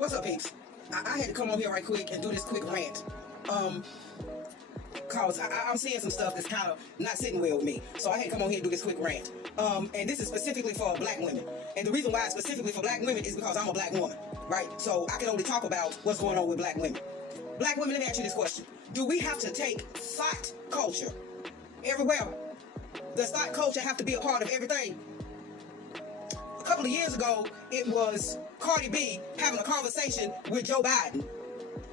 What's up, peeps? I had to come on here right quick and do this quick rant. Cause I'm seeing some stuff that's kind of not sitting well with me. So I had to come on here and do this quick rant. And this is specifically for black women. And the reason why it's specifically for black women is because I'm a black woman, right? So I can only talk about what's going on with black women. Black women, let me ask you this question. Do we have to take thought culture everywhere? Does thought culture have to be a part of everything? A couple of years ago, it was Cardi B having a conversation with Joe Biden.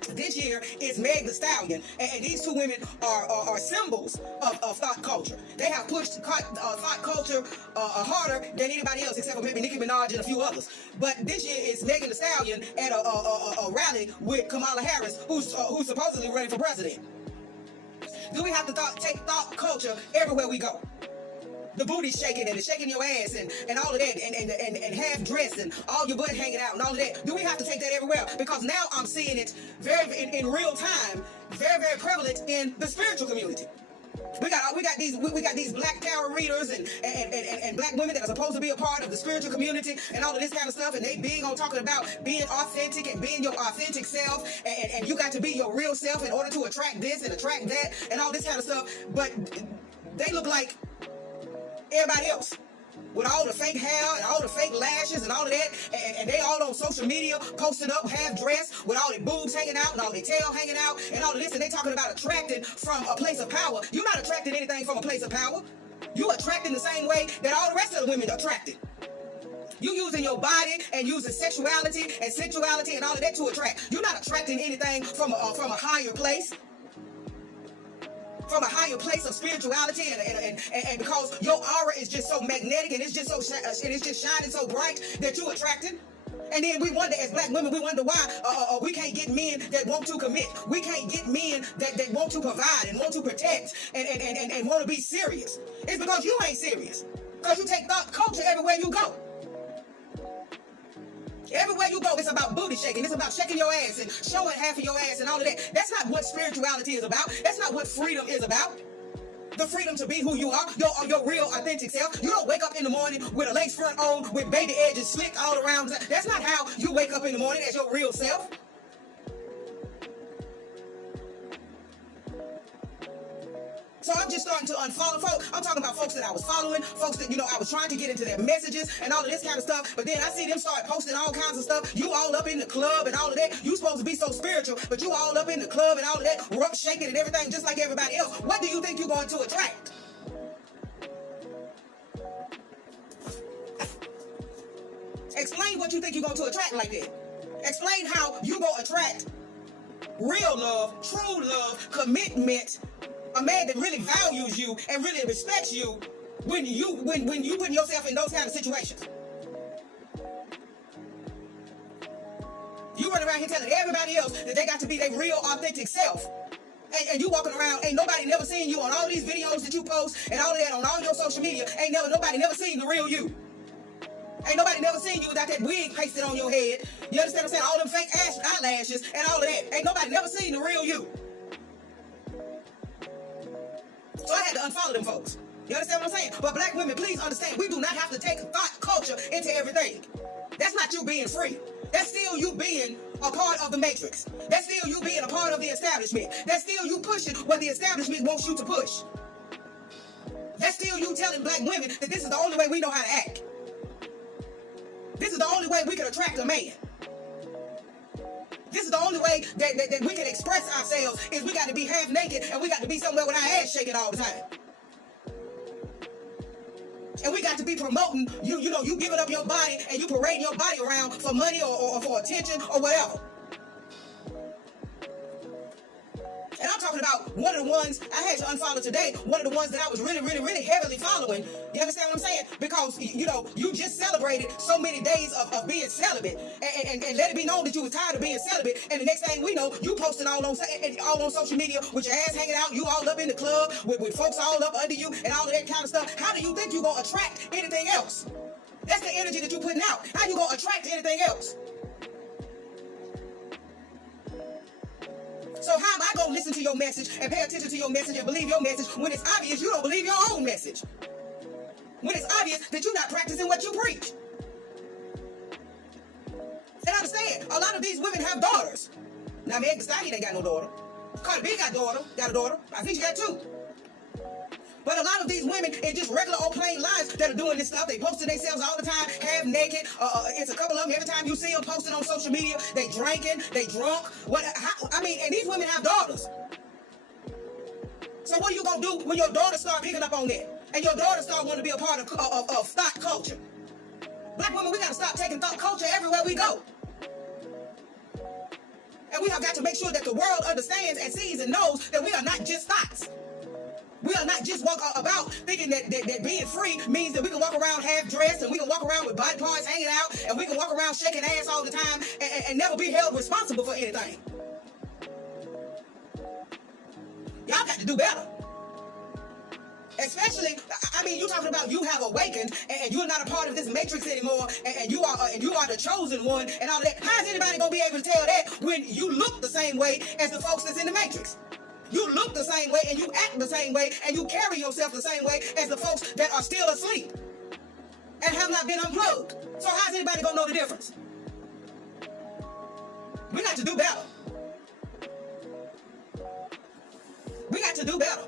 This year, it's Meg Thee Stallion, and these two women are symbols of thought culture. They have pushed thought culture harder than anybody else, except for maybe Nicki Minaj and a few others. But this year, it's Megan Thee Stallion at a rally with Kamala Harris, who's supposedly running for president. Do we have to take thought culture everywhere we go? The booty shaking and the shaking your ass and all of that and half dressed and all your butt hanging out and all of that. Do we have to take that everywhere? Because now I'm seeing it in real time, very prevalent in the spiritual community. We got these black tarot readers and black women that are supposed to be a part of the spiritual community and all of this kind of stuff, and they big on talking about being authentic and being your authentic self, and you got to be your real self in order to attract this and attract that and all this kind of stuff. But they look like everybody else with all the fake hair and all the fake lashes and all of that, and they all on social media posting up half dressed with all their boobs hanging out and all their tail hanging out and all of this, and they talking about attracting from a place of power. You're not attracting anything from a place of power. You attracting the same way that all the rest of the women are attracted. You using your body and using sexuality and sensuality and all of that to attract. You're not attracting anything from a higher place. From a higher place of spirituality, and because your aura is just so magnetic and it's just shining so bright that you're attracted. And then we wonder, as black women, we wonder why we can't get men that want to commit. We can't get men that want to provide and want to protect and want to be serious. It's because you ain't serious. Because you take thought culture everywhere you go. Everywhere you go, it's about booty shaking. It's about shaking your ass and showing half of your ass and all of that. That's not what spirituality is about. That's not what freedom is about. The freedom to be who you are, your real authentic self. You don't wake up in the morning with a lace front on, with baby edges slicked all around. That's not how you wake up in the morning as your real self. So I'm just starting to unfollow folks. I'm talking about folks that I was following, folks that, I was trying to get into their messages and all of this kind of stuff. But then I see them start posting all kinds of stuff. You all up in the club and all of that. You supposed to be so spiritual, but you all up in the club and all of that, rump shaking and everything just like everybody else. What do you think you're going to attract? Explain what you think you're going to attract like that. Explain how you going to attract real love, true love, commitment, a man that really values you and really respects you when you put yourself in those kind of situations. You run around here telling everybody else that they got to be their real authentic self. And you walking around, ain't nobody never seen you on all these videos that you post and all of that on all your social media. Nobody never seen the real you. Ain't nobody never seen you without that wig pasted on your head. You understand what I'm saying? All them fake eyelashes and all of that. Ain't nobody never seen the real you. So I had to unfollow them folks. You understand what I'm saying? But black women, please understand, we do not have to take thought culture into everything. That's not you being free. That's still you being a part of the matrix. That's still you being a part of the establishment. That's still you pushing what the establishment wants you to push. That's still you telling black women that this is the only way we know how to act. This is the only way we can attract a man. This is the only way that we can express ourselves is we got to be half naked and we got to be somewhere with our ass shaking all the time. And we got to be promoting, you giving up your body and you parading your body around for money or for attention or whatever. And I'm talking about one of the ones I had to unfollow today, one of the ones that I was really heavily following. You understand what I'm saying? Because, you just celebrated so many days of being celibate and let it be known that you was tired of being celibate. And the next thing we know, you posting all on social media with your ass hanging out, you all up in the club with folks all up under you and all of that kind of stuff. How do you think you're going to attract anything else? That's the energy that you're putting out. How you going to attract anything else? So how am I going to listen to your message and pay attention to your message and believe your message when it's obvious you don't believe your own message? When it's obvious that you're not practicing what you preach? And I'm understand, a lot of these women have daughters. Now, Megan Thee Stallion ain't got no daughter. Cardi B got a daughter. I think she got two. But a lot of these women in just regular old plain lives that are doing this stuff, they posting themselves all the time, half naked. It's a couple of them. Every time you see them posted on social media, they drinking, they drunk. And these women have daughters. So what are you gonna do when your daughter start picking up on that, and your daughter start wanting to be a part of thought culture? Black women, we gotta stop taking thought culture everywhere we go. And we have got to make sure that the world understands and sees and knows that we are not just thoughts. We are not just walk about thinking that being free means that we can walk around half dressed and we can walk around with body parts hanging out and we can walk around shaking ass all the time and never be held responsible for anything. Y'all got to do better. Especially, you're talking about you have awakened and you're not a part of this matrix anymore, and you are the chosen one and all that. How is anybody gonna be able to tell that when you look the same way as the folks that's in the matrix? You look the same way and you act the same way and you carry yourself the same way as the folks that are still asleep and have not been unplugged. So how's anybody gonna know the difference? We got to do better. We got to do better.